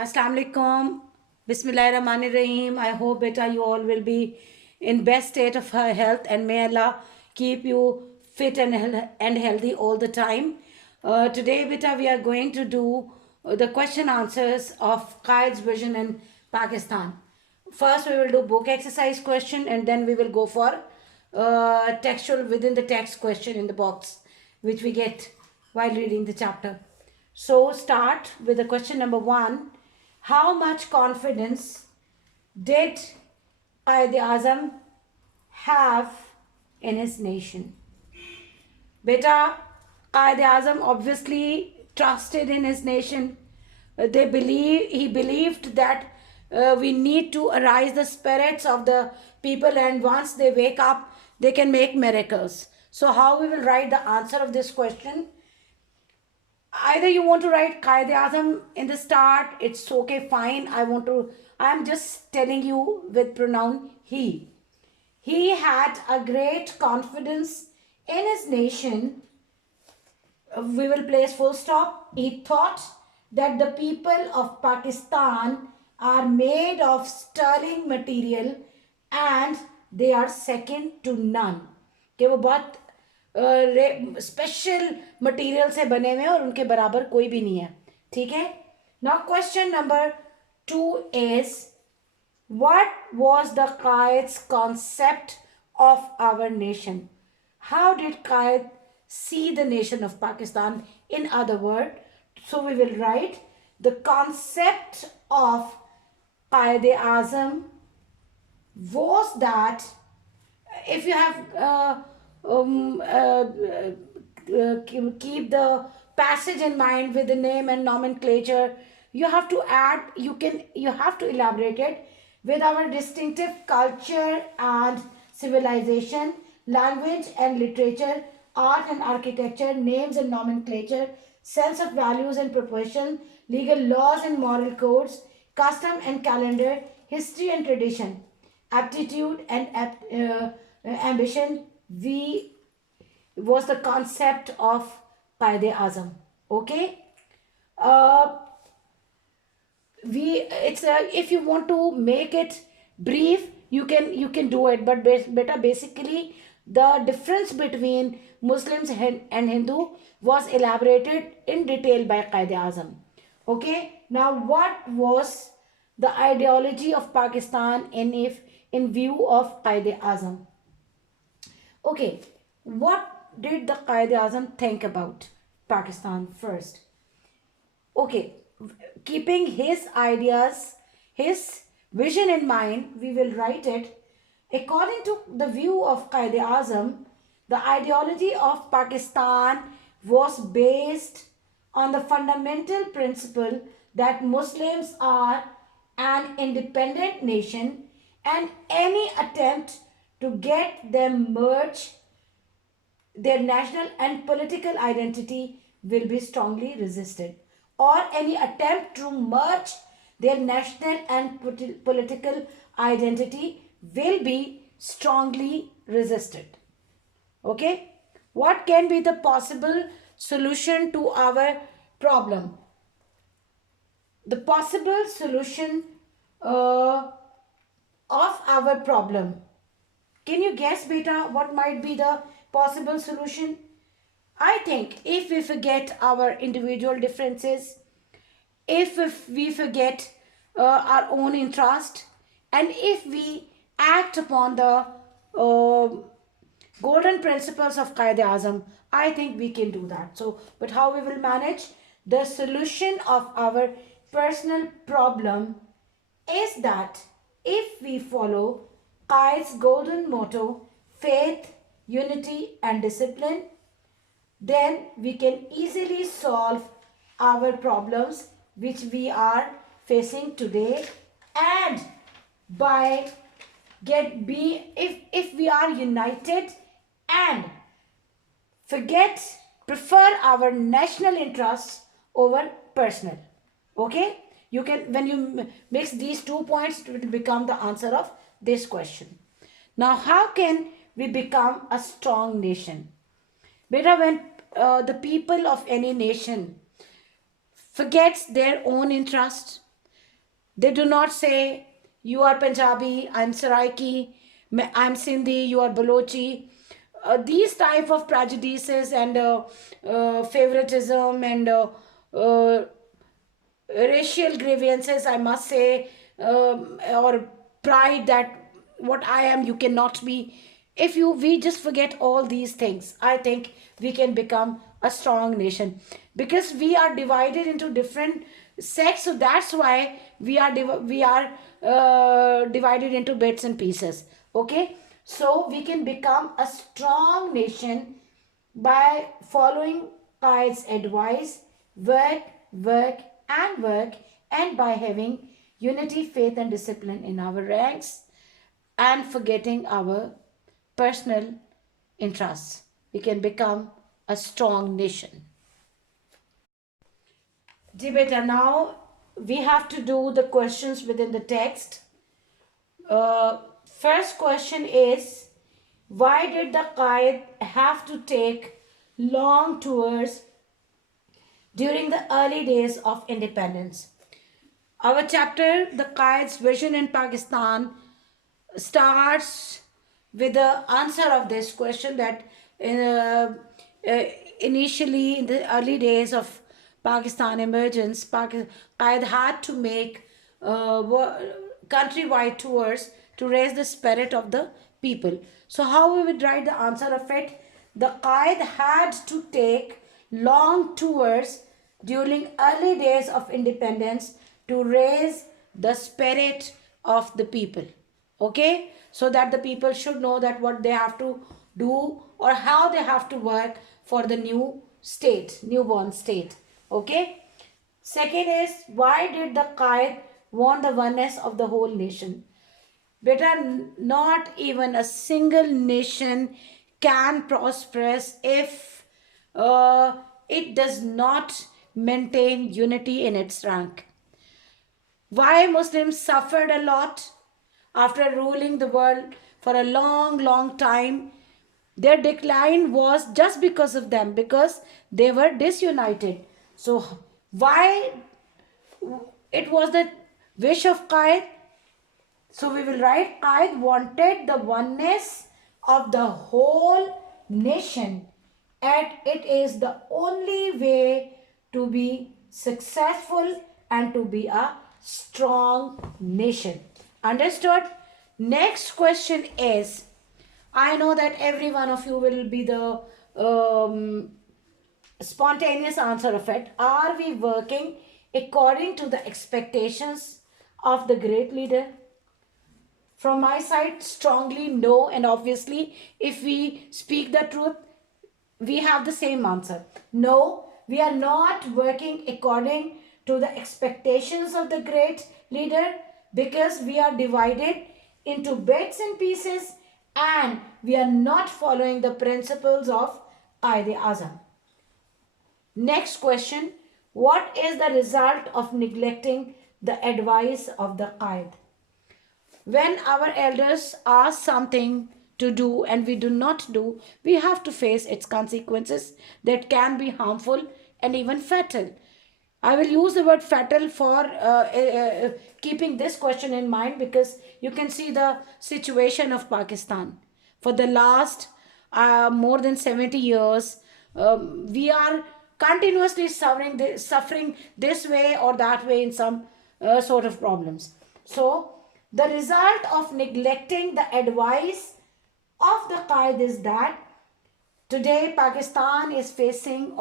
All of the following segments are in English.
Assalamu alaikum. Bismillahirrahmanirrahim. I hope beta you all will be in best state of health and may Allah keep you fit and healthy all the time. Today beta we are going to do the question answers of Qaid's vision in Pakistan. First we will do book exercise question and then we will go for textual within the text question in the box which we get while reading the chapter. So start with the question number 1. How much confidence did Quaid-e-Azam have in his nation? Beta, Quaid-e-Azam obviously trusted in his nation. He believed that we need to arise the spirits of the people, and once they wake up, they can make miracles. So how we will write the answer of this question? Either you want to write Quaid-e-Azam in the start, it's okay, fine. I'm just telling you with pronoun he. He had a great confidence in his nation. We will place full stop. He thought that the people of Pakistan are made of sterling material and they are second to none. कि वो बहुत special material से बने हुए हैं और उनके बराबर कोई भी नहीं है. ठीक है. Now question number 2 is what was the Qaid's concept of our nation? How did Qaid see the nation of Pakistan? In other words, so we will write the concept of Qaid-e-Azam was that if you have keep the passage in mind with the name and nomenclature, you have to add, you have to elaborate it with our distinctive culture and civilization, language and literature, art and architecture, names and nomenclature, sense of values and proportion, legal laws and moral codes, custom and calendar, history and tradition, aptitude and ambition. We was the concept of Quaid-e-Azam. Okay. If you want to make it brief, you can do it, but better basically the difference between Muslims and Hindu was elaborated in detail by Quaid-e-Azam. Okay. Now what was the ideology of Pakistan in view of Quaid-e-Azam? Okay, what did the Quaid-e-Azam think about Pakistan first? Okay, keeping his ideas, his vision in mind, we will write it. According to the view of Quaid-e-Azam, the ideology of Pakistan was based on the fundamental principle that Muslims are an independent nation and any attempt to get them merge their national and political identity will be strongly resisted, or any attempt to merge their national and political identity will be strongly resisted. Okay, what can be the possible solution to our problem? The possible solution of our problem. Can you guess, beta, what might be the possible solution? I think if we forget our individual differences, if we forget our own interest, and if we act upon the golden principles of Quaid-e-Azam, I think we can do that. So, but how we will manage? The solution of our personal problem is that if we follow Qaid's golden motto, faith, unity and discipline, then we can easily solve our problems which we are facing today. And by if we are united and prefer our national interests over personal. Okay, you can, when you mix these 2 points, it will become the answer of this question. Now how can we become a strong nation? Beta, when the people of any nation forgets their own interest, They do not say, you are Punjabi, I'm Saraiki, I'm Sindhi, you are Balochi. These type of prejudices and favoritism and uh, racial grievances, I must say, or pride that what I am, you cannot be. If you we just forget all these things, I think we can become a strong nation because we are divided into different sects. So that's why we are divided into bits and pieces. Okay, so we can become a strong nation by following Qaid's advice, work, work, and work, and by having unity, faith, and discipline in our ranks, and forgetting our personal interests, we can become a strong nation. Ji beta, now we have to do the questions within the text. First question is, why did the Qaid have to take long tours during the early days of independence? Our chapter, The Qaid's Vision in Pakistan, starts with the answer of this question that uh, initially in the early days of Pakistan emergence, Qaid had to make countrywide tours to raise the spirit of the people. So how we would write the answer of it? The Qaid had to take long tours during early days of independence to raise the spirit of the people. Okay, so that the people should know that what they have to do or how they have to work for the new state, newborn state. Okay, second is, why did the Qaid want the oneness of the whole nation? Better, not even a single nation can prosper if uh, it does not maintain unity in its rank. Why Muslims suffered a lot after ruling the world for a long, long time? Their decline was just because of them, because they were disunited. So, why it was the wish of Qaid? So, we will write Qaid wanted the oneness of the whole nation, and it is the only way to be successful and to be a strong nation. Understood? Next question is, I know that every one of you will be the spontaneous answer of it. Are we working according to the expectations of the great leader? From my side, strongly no. And obviously, if we speak the truth, we have the same answer. No, we are not working according to the expectations of the great leader because we are divided into bits and pieces and we are not following the principles of Qaid Azam. Next question. What is the result of neglecting the advice of the Qaid? When our elders ask something to do and we do not do, we have to face its consequences that can be harmful and even fatal. I will use the word fatal for keeping this question in mind because you can see the situation of Pakistan. For the last more than 70 years, we are continuously suffering this way or that way in some sort of problems. So, the result of neglecting the advice of the Qaid is that today Pakistan is facing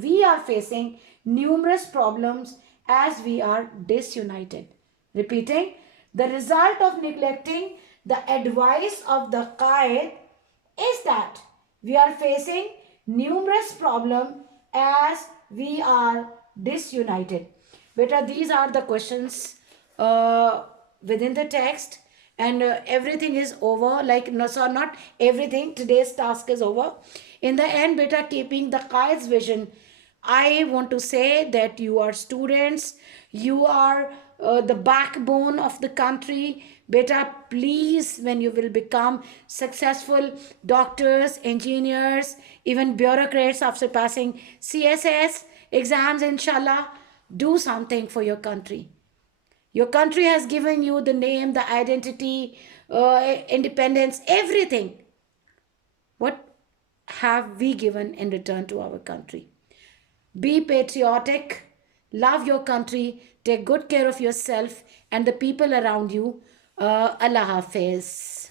we are facing numerous problems as we are disunited. Repeating, the result of neglecting the advice of the Qaid is that we are facing numerous problems as we are disunited. Beta, these are the questions within the text and everything is over. Like, no, so not everything. Today's task is over. In the end, beta, keeping the Qaid's vision, I want to say that you are students, you are the backbone of the country. Beta, please, when you will become successful doctors, engineers, even bureaucrats after passing CSS exams, inshallah, do something for your country. Your country has given you the name, the identity, independence, everything. What have we given in return to our country? Be patriotic, love your country, take good care of yourself and the people around you. Allah Hafiz.